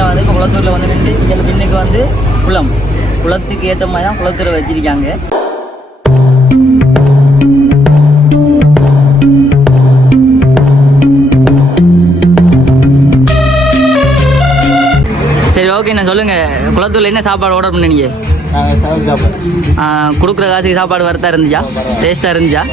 பார்த்தீங்கன்னா வந்து இப்போ குளத்தூரில் வந்து நின்று இதில் பின்னுக்கு வந்து குளத்துக்கு ஏற்ற மாதிரி தான் குளத்தூரை வச்சிருக்காங்க. சரி ஓகே, நான் சொல்லுங்கள், குளத்தூரில் என்ன சாப்பாடு ஆர்டர் பண்ணீங்க? கொடுக்குற காசுக்கு சாப்பாடு வரத்தா இருந்துச்சா? டேஸ்ட்டாக இருந்துச்சா?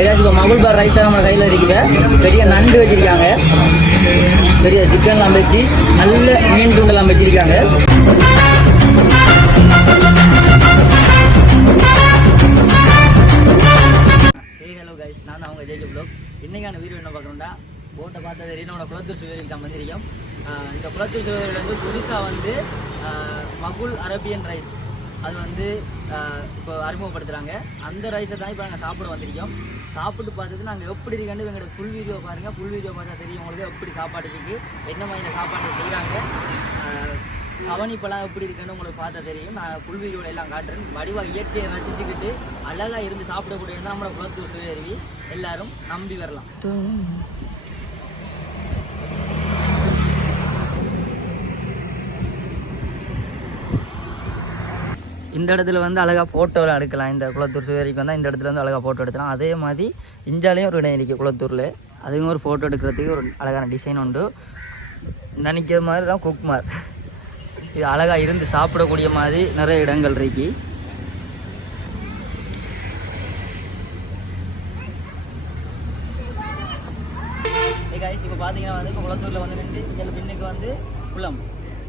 ஏதாச்சும் இப்போ மகுள் பார் ரைஸ் தான் நம்ம கையில் இருக்குது. பெரிய நண்டு வச்சிருக்காங்க, பெரிய சிக்கன்லாம் வச்சு நல்ல மீன் துண்டெல்லாம் வச்சிருக்காங்க. ஹலோ கைஸ், நான் தான் அவங்க ஜேஜே ப்ளாக். இன்னைக்கான வீடியோ என்ன பார்க்கணும்னா, போட்டை பார்த்தா தெரியும், நம்ம குளத்தூர் சுவேரிக்கு தான் வந்திருக்கோம். இந்த குளத்தூர் சுவேரியில் வந்து புதுசாக வந்து மகுள் அரேபியன் ரைஸ் அது வந்து இப்போ அறிமுகப்படுத்துகிறாங்க. அந்த ரைஸை தான் இப்போ நாங்கள் சாப்பிட வந்திருக்கோம். சாப்பிட்டு பார்த்துட்டு நாங்கள் எப்படி இருக்கேன்னு எங்களோட ஃபுல் வீடியோ பாருங்கள். ஃபுல் வீடியோ பார்த்தா தெரியும் உங்களுக்கு எப்படி சாப்பாடு இருக்குது, என்ன மாதிரி சாப்பாடு செய்கிறாங்க, கவனிப்பெல்லாம் எப்படி இருக்குன்னு உங்களுக்கு பார்த்தா தெரியும். நான் ஃபுல் வீடியோவில் எல்லாம் காட்டுறேன். வடிவாக இயற்கையை ரசிச்சுக்கிட்டு அழகாக இருந்து சாப்பிடக்கூடியது தான் நம்மளோட குளத்தூர் சுவேரி. எல்லாரும் நம்பி வரலாம். இந்த இடத்துல வந்து அழகாக ஃபோட்டோவில் எடுக்கலாம். இந்த குளத்தூர் சுவேரிக்கு வந்தால் இந்த இடத்துல வந்து அழகாக ஃபோட்டோ எடுக்கலாம். அதே மாதிரி இந்தியாலேயும் ஒரு இடம் இருக்குது குளத்தூரில், அதுவும் ஒரு ஃபோட்டோ எடுக்கிறதுக்கு ஒரு அழகான டிசைன் உண்டு. நினைக்கிற மாதிரி தான் குக்மார். இது அழகாக இருந்து சாப்பிடக்கூடிய மாதிரி நிறைய இடங்கள் இருக்கு. இப்போ பார்த்தீங்கன்னா வந்து இப்போ குளத்தூரில் வந்து நின்று இதில் பின்னுக்கு வந்து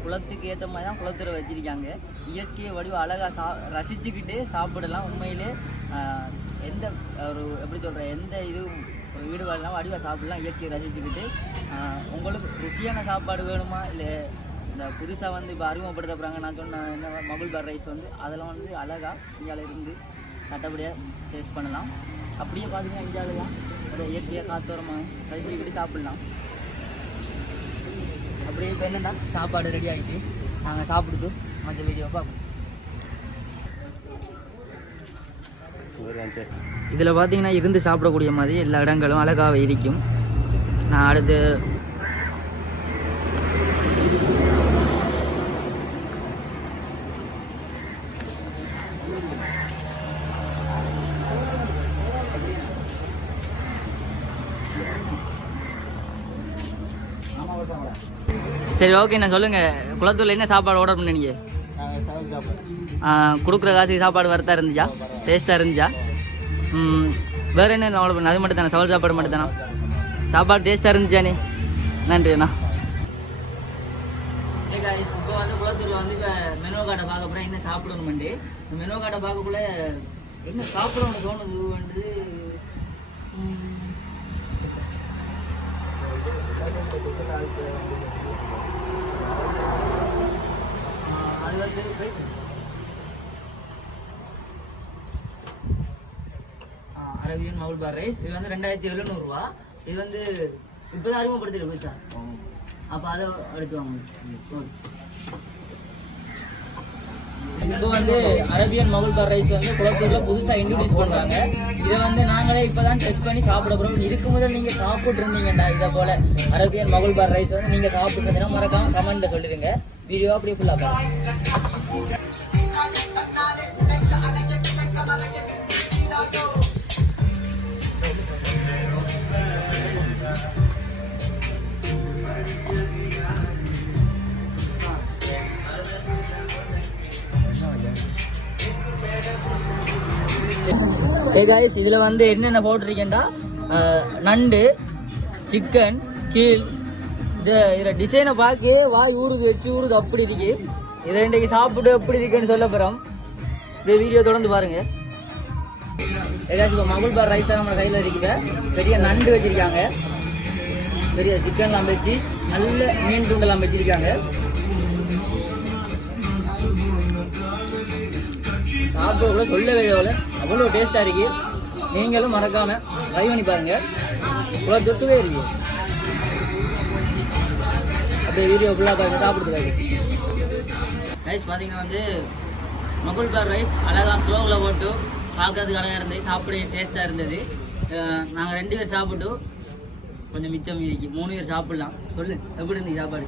குளத்துக்கு ஏற்ற மாதிரி தான் குளத்தூரை வச்சிருக்காங்க. இயற்கையை வடிவ அழகாக ரசிச்சுக்கிட்டே சாப்பிடலாம். உண்மையிலே எந்த ஒரு எப்படி சொல்கிறேன், எந்த இதுவும் ஒரு ஈடுபாடுலாம் வடிவாக சாப்பிடலாம். இயற்கையை ரசிச்சுக்கிட்டு உங்களுக்கு ருசியான சாப்பாடு வேணுமா, இல்லை இந்த புதுசாக வந்து இப்போ அறிமுகப்படுத்த போகிறாங்க நான் சொன்ன என்ன மகுள் பார் ரைஸ் வந்து அதெல்லாம் வந்து அழகாக இந்தியாவில் இருந்து கட்டப்படியாக டேஸ்ட் பண்ணலாம். அப்படியே பார்த்தீங்கன்னா இந்தியாவில் தான் ஒரு இயற்கையாக காத்தோரமாக ரசிச்சுக்கிட்டு சாப்பிட்லாம். அப்படியே இப்போ என்னென்னா சாப்பாடு ரெடி ஆகிட்டு நாங்கள் சாப்பிடுது மற்ற வீடியோ பார்ப்போம். இதில் பார்த்தீங்கன்னா இருந்து சாப்பிடக்கூடிய மாதிரி எல்லா இடங்களும் அழகாக இருக்கும். நான் அடுத்து சரி ஓகே, நான் சொல்லுங்கள், குளத்தூரில் என்ன சாப்பாடு ஆர்டர் பண்ணீங்க? கொடுக்குற காசுக்கு சாப்பாடு வரத்தா இருந்துச்சா? டேஸ்ட்டாக இருந்துச்சா? வேறு என்ன ஆர்டர் பண்ண? அது மட்டும் தானே, சவல் சாப்பாடு மட்டும் தானே? சாப்பாடு டேஸ்ட்டாக இருந்துச்சானே? நன்றிண்ணா. இப்போ வந்து குளத்தூரில் வந்து இப்போ மெனு கார்டை பார்க்க போகிறேன், என்ன சாப்பிடணுமெண்டு. மெனு கார்டை பார்க்கக்குள்ள என்ன சாப்பிடணும்னு தோணுது வந்து அது வந்து அரேபியன் மகுள் பார் ரைஸ். இது வந்து 2700 ரூபா. இது வந்து இப்போதான் அறிமுகப்படுத்திட்டு சார். அப்போ அதை எடுத்து வாங்க. இப்போ வந்து அரேபியன் மகுள் பார் ரைஸ் வந்து குளத்தூரில் புதுசாக இன்ட்ரடியூஸ் பண்ணுறாங்க. இதை வந்து நாங்களே இப்போ தான் டெஸ்ட் பண்ணி சாப்பிட போகிறோம். இதுக்கு முதல் நீங்கள் சாப்பிட்ருந்தீங்கடா இதை போல் அரேபியன் மகுள் பார் ரைஸ் வந்து நீங்கள் சாப்பிட்ருந்தீங்கன்னா மறக்காம கமெண்ட்டில் சொல்லிடுங்க. வீடியோ அப்படியே ஃபுல்லாக பாருங்க. கைஸ், இதில் வந்து என்னென்ன போட்டிருக்கேன்டா, நண்டு, சிக்கன், கீழ். இதில் டிசைனை பார்க்க வாய் ஊறுது, வச்சு ஊறுது, அப்படி இருக்கு. இதை இன்றைக்கு சாப்பிட்டு எப்படி இருக்குன்னு சொல்ல போகிறோம். இப்படியே வீடியோ தொடர்ந்து பாருங்க. ஏதாச்சும் இப்போ மகுள் பார் ரைஸ் தான் நம்ம கையில் இருக்குது. பெரிய நண்டு வச்சிருக்காங்க, பெரிய சிக்கன்லாம் வச்சு நல்ல மீன் துண்டெல்லாம் வச்சிருக்காங்க. சாப்பிட சொல்லவே இல்லை, அவ்வளோ டேஸ்ட்டாக இருக்கு. நீங்களும் மறக்காம ட்ரை பண்ணி பாருங்க. இவ்வளோ தொட்டுவே இருக்கு. அப்படியே வீடியோ ஃபுல்லாக பாருங்க சாப்பிடுறதுக்காக. ரைஸ் பார்த்தீங்கன்னா வந்து மகுள் பார் ரைஸ் அழகாக ஸ்லோவில் போட்டு பார்க்கறதுக்கு அழகாக இருந்தது, சாப்பிட டேஸ்ட்டாக இருந்தது. நாங்கள் 2 பேர் சாப்பிட்டோம், கொஞ்சம் மிச்சம் மீதிக்கு 3 பேர் சாப்பிடலாம். சொல்லு எப்படி இருந்துச்சு சாப்பாடு?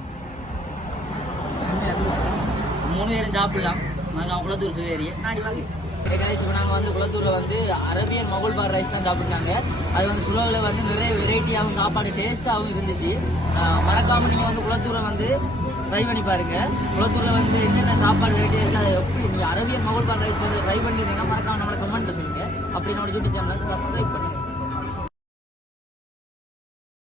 3 பேரும் சாப்பிடலாம். நாங்கள் குளத்தூர் சுவேரி நாடி வாங்க. இப்போ நாங்கள் வந்து குளத்தூரில் வந்து அரபியன் மகுல் பார் ரைஸ் தான் சாப்பிட்டாங்க. அது வந்து சுலவில் வந்து நிறைய வெரைட்டியாகவும் சாப்பாடு டேஸ்ட்டாகவும் இருந்துச்சு. மறக்காமல் நீங்கள் வந்து குளத்தூரில் வந்து ட்ரை பண்ணி பாருங்கள். குளத்தூரில் வந்து என்னென்ன சாப்பாடு வெரைட்டியாக இருக்குது, அதை எப்படி நீங்கள் அரபியன் மகுல் பார் ரைஸ் வந்து ட்ரை பண்ணியிருந்தீங்கன்னா மறக்காமல் நம்மளோட கமெண்ட்டில் சொல்லுங்கள். அப்படி நம்மளோட யூடியூப் சேனலுக்கு சப்ஸ்கிரைப் பண்ணுங்கள்.